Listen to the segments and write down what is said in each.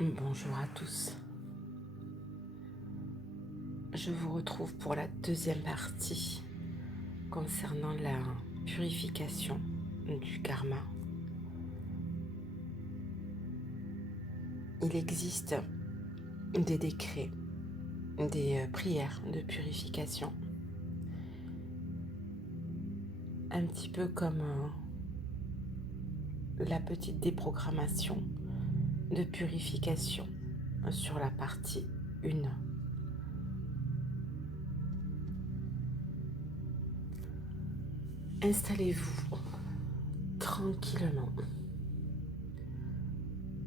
Bonjour à tous. Je vous retrouve pour la deuxième partie concernant la purification du karma. Il existe des décrets, des prières de purification, un petit peu comme la petite déprogrammation de purification sur la partie 1. Installez-vous tranquillement.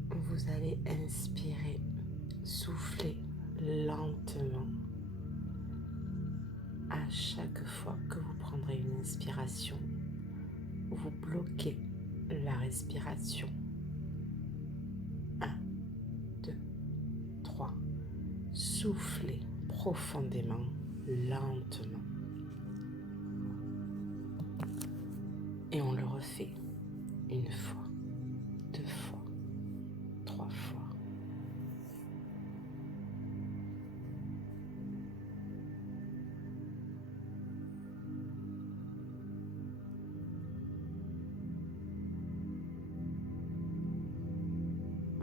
Vous allez inspirer, souffler lentement. À chaque fois que vous prendrez une inspiration, vous bloquez la respiration. 1, 2, 3. Soufflez profondément, lentement. Et on le refait 1 fois, 2 fois, 3 fois.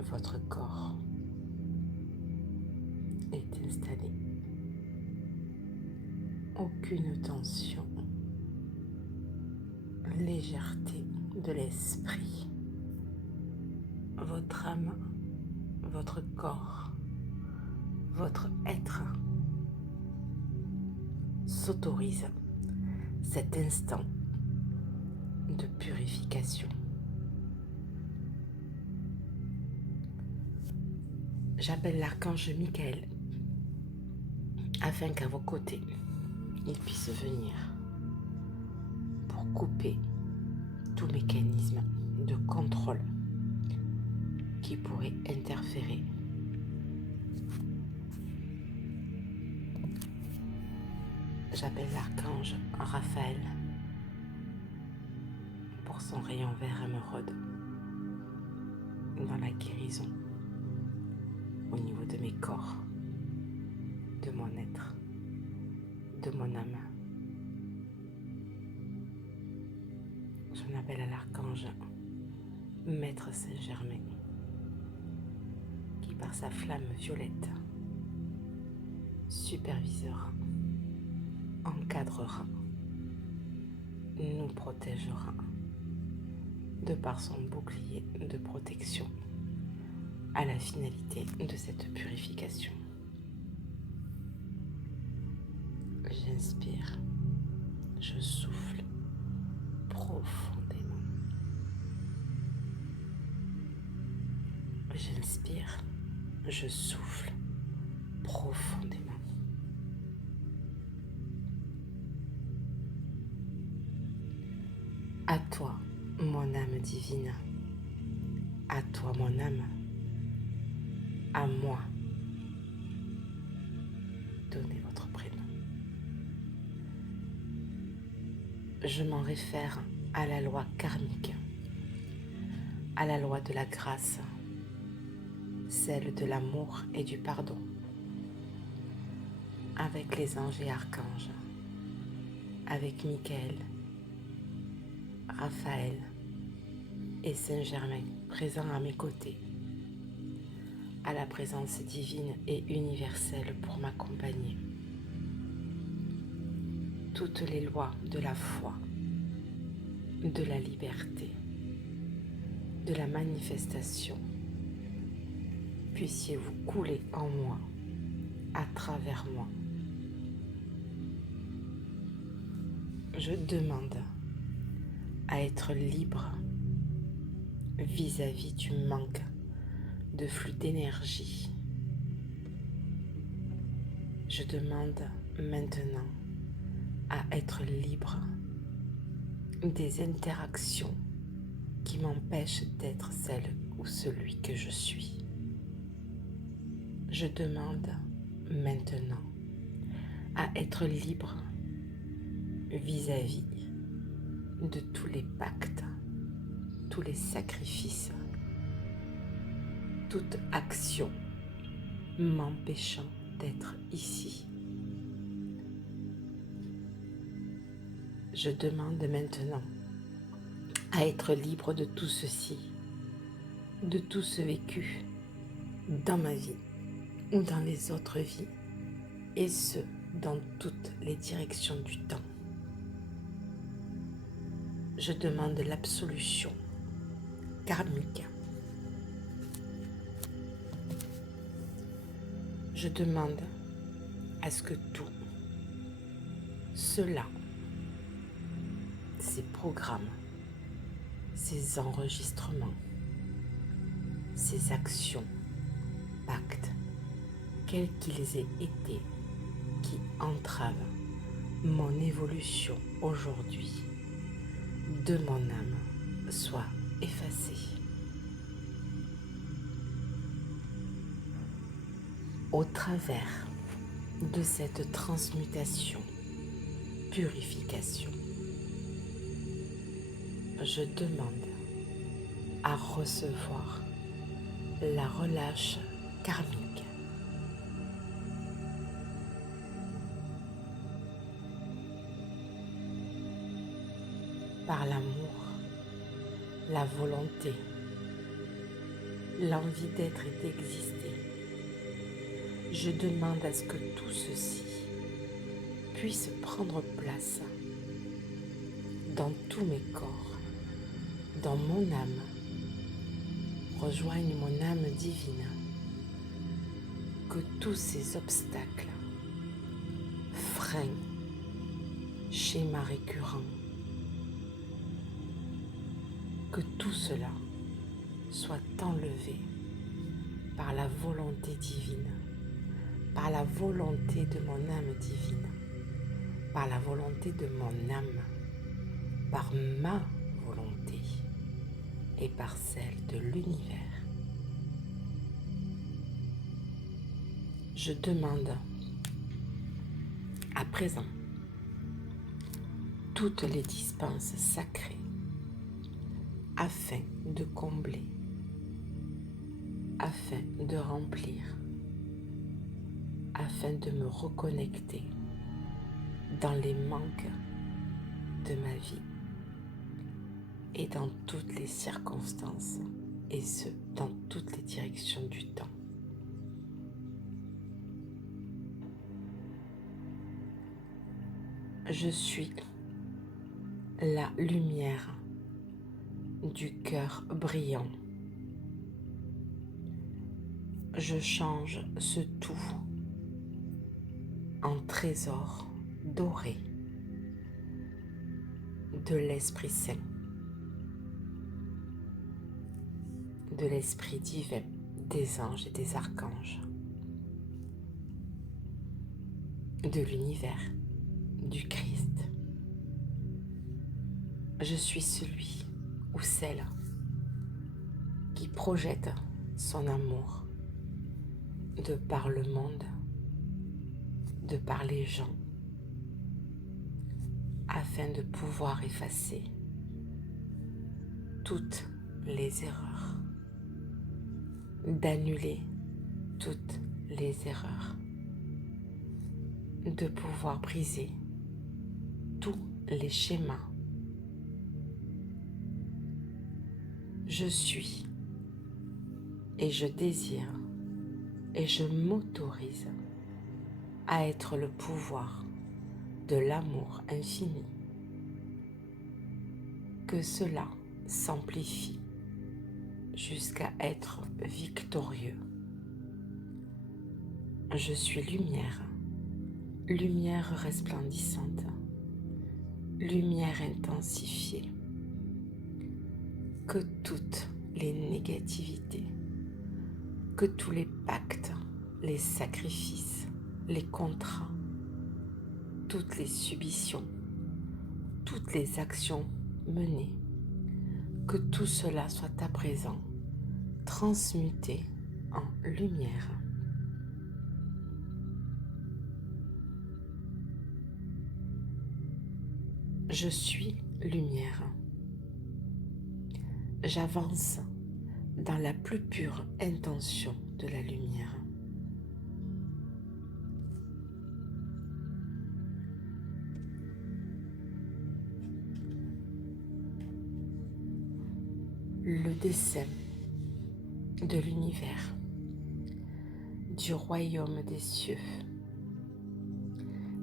Votre corps est installé. Aucune tension. Légèreté de l'esprit. Votre âme, votre corps, votre être s'autorise cet instant de purification. J'appelle l'archange Michael afin qu'à vos côtés, il puisse venir pour couper tout mécanisme de contrôle qui pourrait interférer. J'appelle l'archange Raphaël pour son rayon vert émeraude dans la guérison au niveau de mes corps, de mon être, de mon âme. J'en appelle à l'archange Maître Saint-Germain qui par sa flamme violette supervisera, encadrera, nous protégera de par son bouclier de protection à la finalité de cette purification. J'inspire, je souffle profondément. J'inspire, je souffle profondément. À toi, mon âme divine, à toi, mon âme, à moi, donnez votre prénom. Je m'en réfère à la loi karmique, à la loi de la grâce, celle de l'amour et du pardon, avec les anges et archanges, avec Michael, Raphaël et Saint-Germain présents à mes côtés, à la présence divine et universelle pour m'accompagner. Toutes les lois de la foi, de la liberté, de la manifestation, puissiez-vous couler en moi, à travers moi. Je demande à être libre vis-à-vis du manque de flux d'énergie. Je demande maintenant à être libre des interactions qui m'empêchent d'être celle ou celui que je suis. Je demande maintenant à être libre vis-à-vis de tous les pactes, tous les sacrifices, toute action m'empêchant d'être ici. Je demande maintenant à être libre de tout ceci, de tout ce vécu dans ma vie ou dans les autres vies, et ce, dans toutes les directions du temps. Je demande l'absolution karmique. Je demande à ce que tout cela, ces programmes, ces enregistrements, ces actions, pactes, quels qu'ils aient été, qui entravent mon évolution aujourd'hui, de mon âme, soient effacés. Au travers de cette transmutation, purification, je demande à recevoir la relâche karmique. Par l'amour, la volonté, l'envie d'être et d'exister, je demande à ce que tout ceci puisse prendre place dans tous mes corps, dans mon âme, rejoigne mon âme divine, que tous ces obstacles, freins, schémas récurrents, que tout cela soit enlevé par la volonté divine, par la volonté de mon âme divine, par la volonté de mon âme, par ma volonté et par celle de l'univers. Je demande à présent toutes les dispenses sacrées afin de combler, afin de remplir, afin de me reconnecter dans les manques de ma vie et dans toutes les circonstances, et ce, dans toutes les directions du temps. Je suis la lumière du cœur brillant. Je change ce tout en trésor doré de l'Esprit Saint, de l'Esprit divin, des anges et des archanges, de l'univers, du Christ. Je suis celui ou celle qui projette son amour de par le monde, de par les gens, afin de pouvoir effacer toutes les erreurs, d'annuler toutes les erreurs, de pouvoir briser tous les schémas. Je suis et je désire et je m'autorise à être le pouvoir de l'amour infini. Que cela s'amplifie jusqu'à être victorieux. Je suis lumière, lumière resplendissante, lumière intensifiée. Que toutes les négativités, que tous les pactes, les sacrifices, les contrats, toutes les subitions, toutes les actions menées, que tout cela soit à présent transmuté en lumière. Je suis lumière. J'avance dans la plus pure intention de la lumière. Le dessein de l'univers, du royaume des cieux,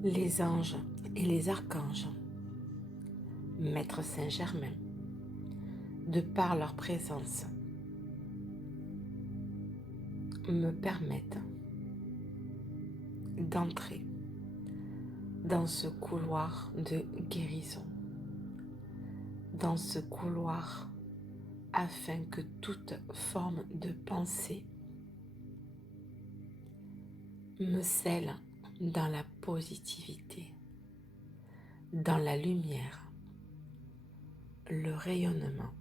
les anges et les archanges, Maître Saint-Germain, de par leur présence, me permettent d'entrer dans ce couloir de guérison, dans ce couloir afin que toute forme de pensée me scelle dans la positivité, dans la lumière. Le rayonnement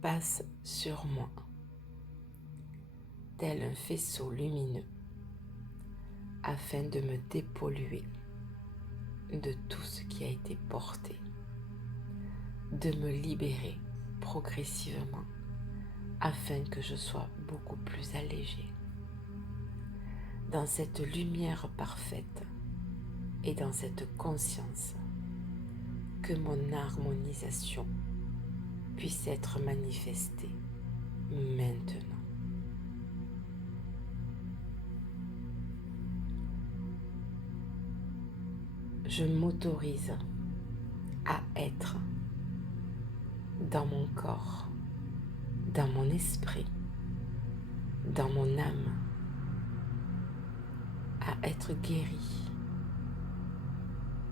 passe sur moi, tel un faisceau lumineux, afin de me dépolluer de tout ce qui a été porté, de me libérer progressivement, afin que je sois beaucoup plus allégée. Dans cette lumière parfaite et dans cette conscience, que mon harmonisation puisse être manifestée maintenant. Je m'autorise à être dans mon corps, dans mon esprit, dans mon âme, à être guéri,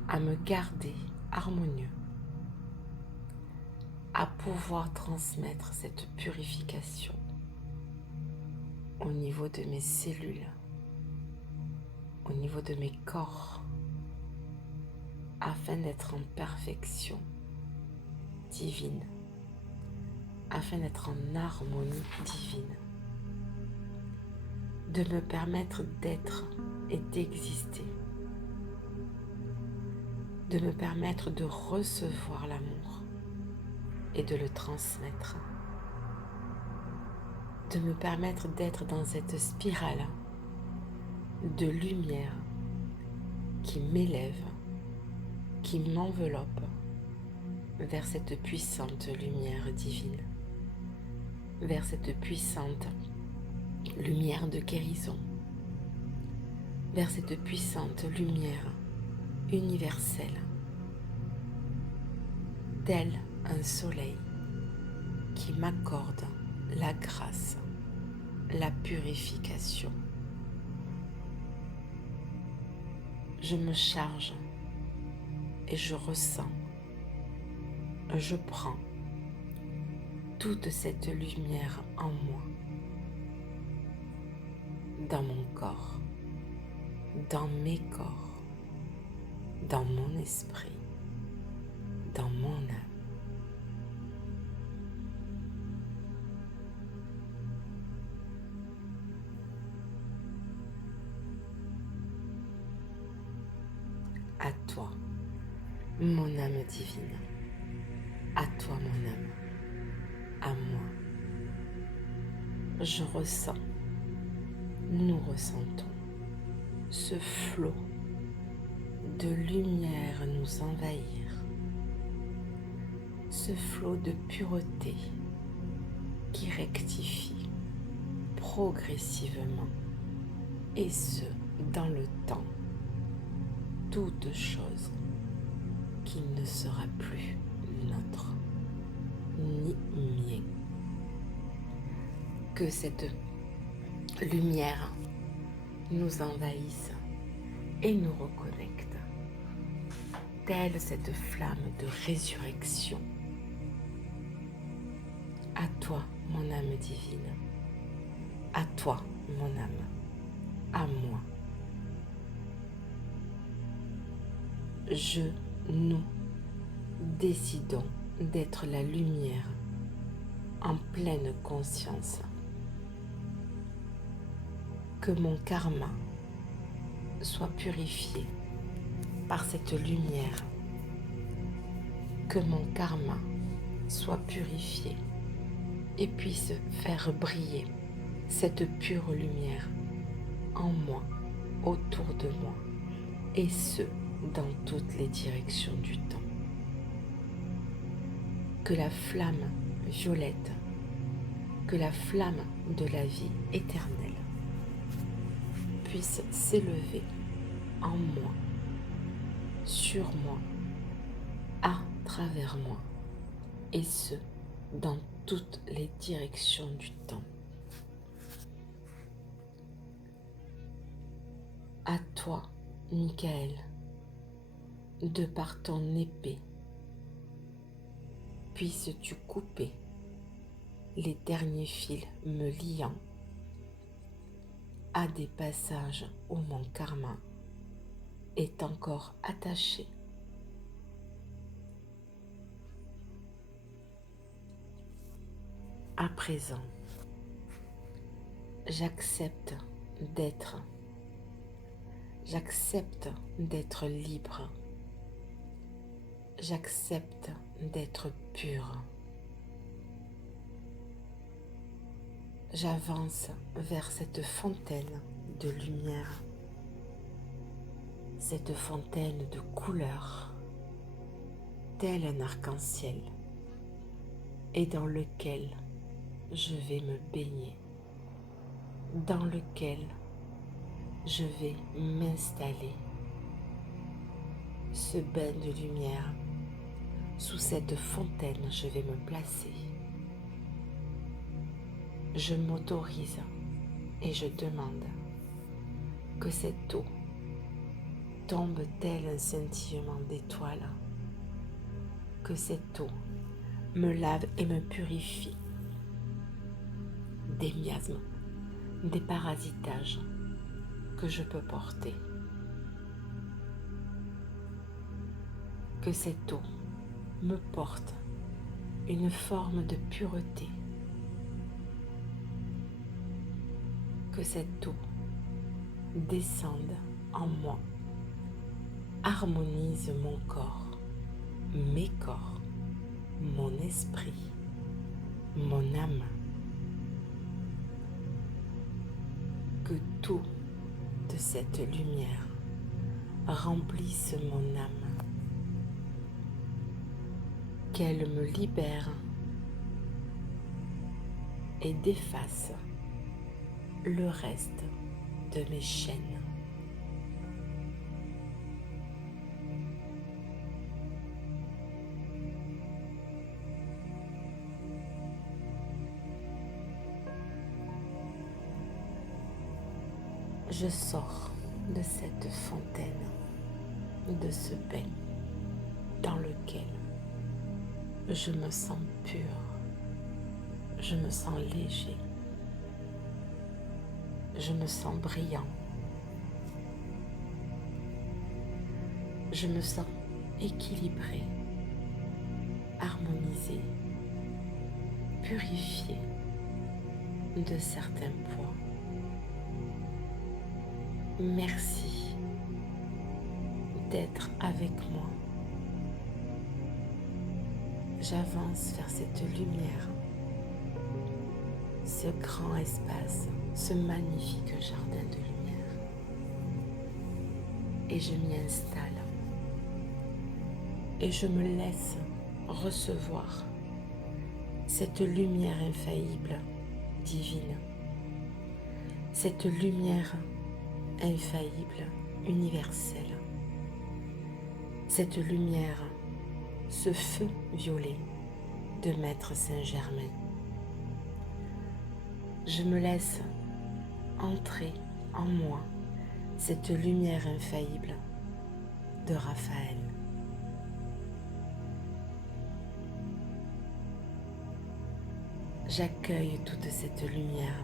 à me garder harmonieux, à pouvoir transmettre cette purification au niveau de mes cellules, au niveau de mes corps, afin d'être en perfection divine, afin d'être en harmonie divine, de me permettre d'être et d'exister, de me permettre de recevoir l'amour et de le transmettre, de me permettre d'être dans cette spirale de lumière qui m'élève, qui m'enveloppe vers cette puissante lumière divine, vers cette puissante lumière de guérison, vers cette puissante lumière universelle, tel un soleil qui m'accorde la grâce, la purification. Je me charge et je ressens, je prends toute cette lumière en moi, dans mon corps, dans mes corps, dans mon esprit, dans mon âme. À toi, mon âme divine, à toi, mon âme, à moi. Je ressens, nous ressentons ce flot de lumière nous envahir, ce flot de pureté qui rectifie progressivement, et ce, dans le temps, toute chose qui ne sera plus nôtre, ni mien. Que cette lumière nous envahisse et nous reconnecte, telle cette flamme de résurrection. À toi, mon âme divine, à toi, mon âme, à moi. Nous décidons d'être la lumière en pleine conscience. Que mon karma soit purifié par cette lumière. Que mon karma soit purifié et puisse faire briller cette pure lumière en moi, autour de moi, et ce, dans toutes les directions du temps. Que la flamme violette, que la flamme de la vie éternelle puisse s'élever en moi, sur moi, à travers moi, et ce, dans toutes les directions du temps. À toi, Michael, de par ton épée, puisses-tu couper les derniers fils me liant à des passages où mon karma est encore attaché. À présent, j'accepte d'être libre. J'accepte d'être pur. J'avance vers cette fontaine de lumière, cette fontaine de couleurs, tel un arc-en-ciel, et dans lequel je vais me baigner, dans lequel je vais m'installer. Ce bain de lumière, sous cette fontaine, je vais me placer. Je m'autorise et je demande que cette eau tombe tel un scintillement d'étoiles, que cette eau me lave et me purifie des miasmes, des parasitages que je peux porter. Que cette eau me porte une forme de pureté. Que cette eau descende en moi, harmonise mon corps, mes corps, mon esprit, mon âme. Que toute cette lumière remplisse mon âme, qu'elle me libère et défasse le reste de mes chaînes. Je sors de cette fontaine, de ce bain dans lequel je me sens pur, je me sens léger, je me sens brillant, je me sens équilibré, harmonisé, purifié de certains points. Merci d'être avec moi. J'avance vers cette lumière, ce grand espace, ce magnifique jardin de lumière. Et je m'y installe. Et je me laisse recevoir cette lumière infaillible, divine. Cette lumière infaillible, universelle. Cette lumière, ce feu violet de Maître Saint-Germain. Je me laisse entrer en moi cette lumière infaillible de Raphaël. J'accueille toute cette lumière.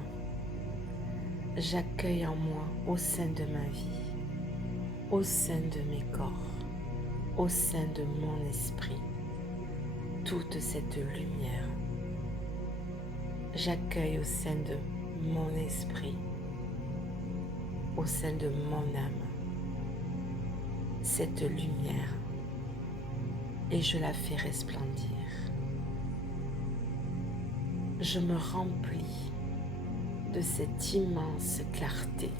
J'accueille en moi, au sein de ma vie, au sein de mes corps, au sein de mon esprit, toute cette lumière. J'accueille au sein de mon esprit, au sein de mon âme, cette lumière, et je la fais resplendir. je me remplis de cette immense clarté,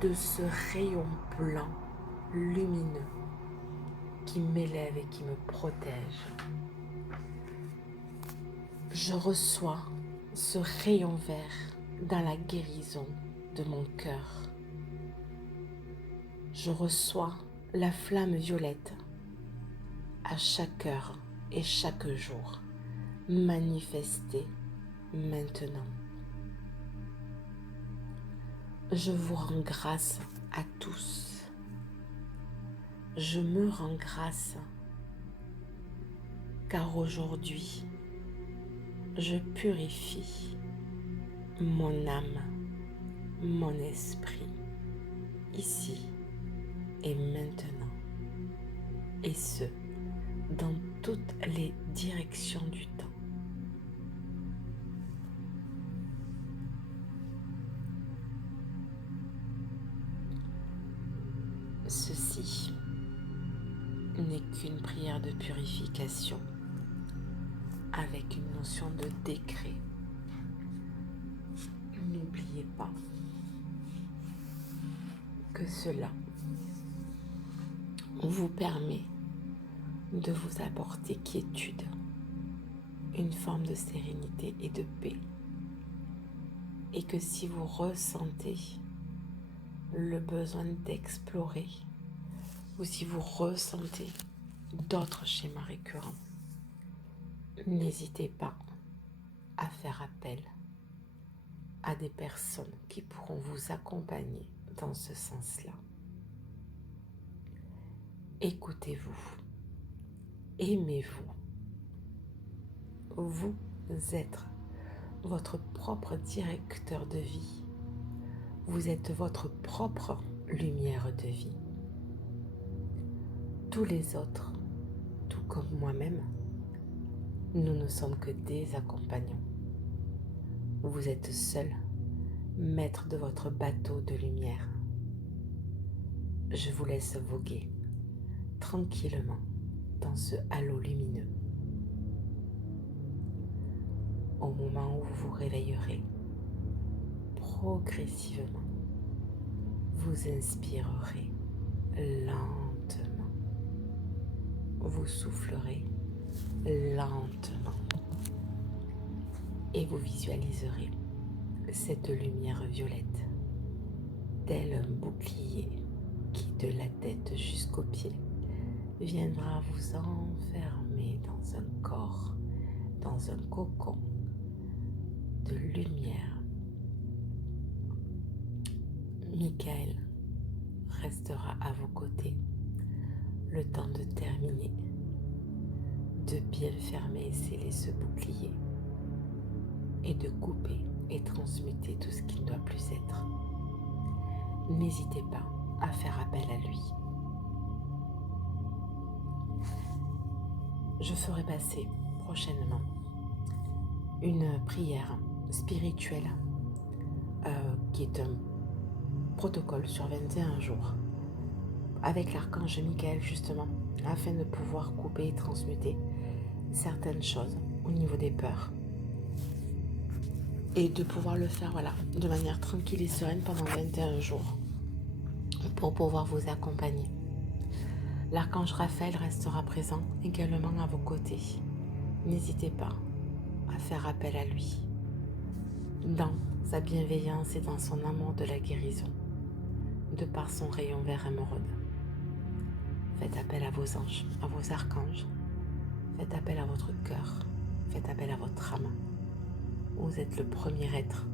de ce rayon blanc lumineux qui m'élève et qui me protège. Je reçois ce rayon vert dans la guérison de mon cœur. Je reçois la flamme violette à chaque heure et chaque jour, manifestée maintenant. Je vous rends grâce à tous. Je me rends grâce car aujourd'hui, je purifie mon âme, mon esprit, ici et maintenant, et ce, dans toutes les directions du temps. Ceci n'est qu'une prière de purification avec une notion de décret. N'oubliez pas que cela vous permet de vous apporter quiétude, une forme de sérénité et de paix. Et que si vous ressentez le besoin d'explorer ou si vous ressentez d'autres schémas récurrents, n'hésitez pas à faire appel à des personnes qui pourront vous accompagner dans ce sens-là. Écoutez-vous, aimez-vous. Vous êtes votre propre directeur de vie. Vous êtes votre propre lumière de vie. Tous les autres, tout comme moi-même, nous ne sommes que des accompagnants. Vous êtes seul, maître de votre bateau de lumière. Je vous laisse voguer tranquillement dans ce halo lumineux. Au moment où vous vous réveillerez, progressivement, vous inspirerez lentement. Vous soufflerez lentement et vous visualiserez cette lumière violette, tel un bouclier qui, de la tête jusqu'aux pieds, viendra vous enfermer dans un corps, dans un cocon de lumière. Michael restera à vos côtés le temps de terminer, de bien fermer et sceller ce bouclier et de couper et transmuter tout ce qui ne doit plus être. N'hésitez pas à faire appel à lui. Je ferai passer prochainement une prière spirituelle qui est un protocole sur 21 jours avec l'archange Michael justement afin de pouvoir couper et transmuter certaines choses au niveau des peurs et de pouvoir le faire de manière tranquille et sereine pendant 21 jours pour pouvoir vous accompagner. L'archange Raphaël restera présent également à vos côtés. N'hésitez pas à faire appel à lui dans sa bienveillance et dans son amour de la guérison, de par son rayon vert émeraude. Faites appel à vos anges, à vos archanges. Faites appel à votre cœur. Faites appel à votre âme. Vous êtes le premier être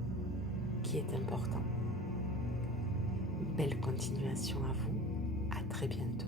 qui est important. Belle continuation à vous. À très bientôt.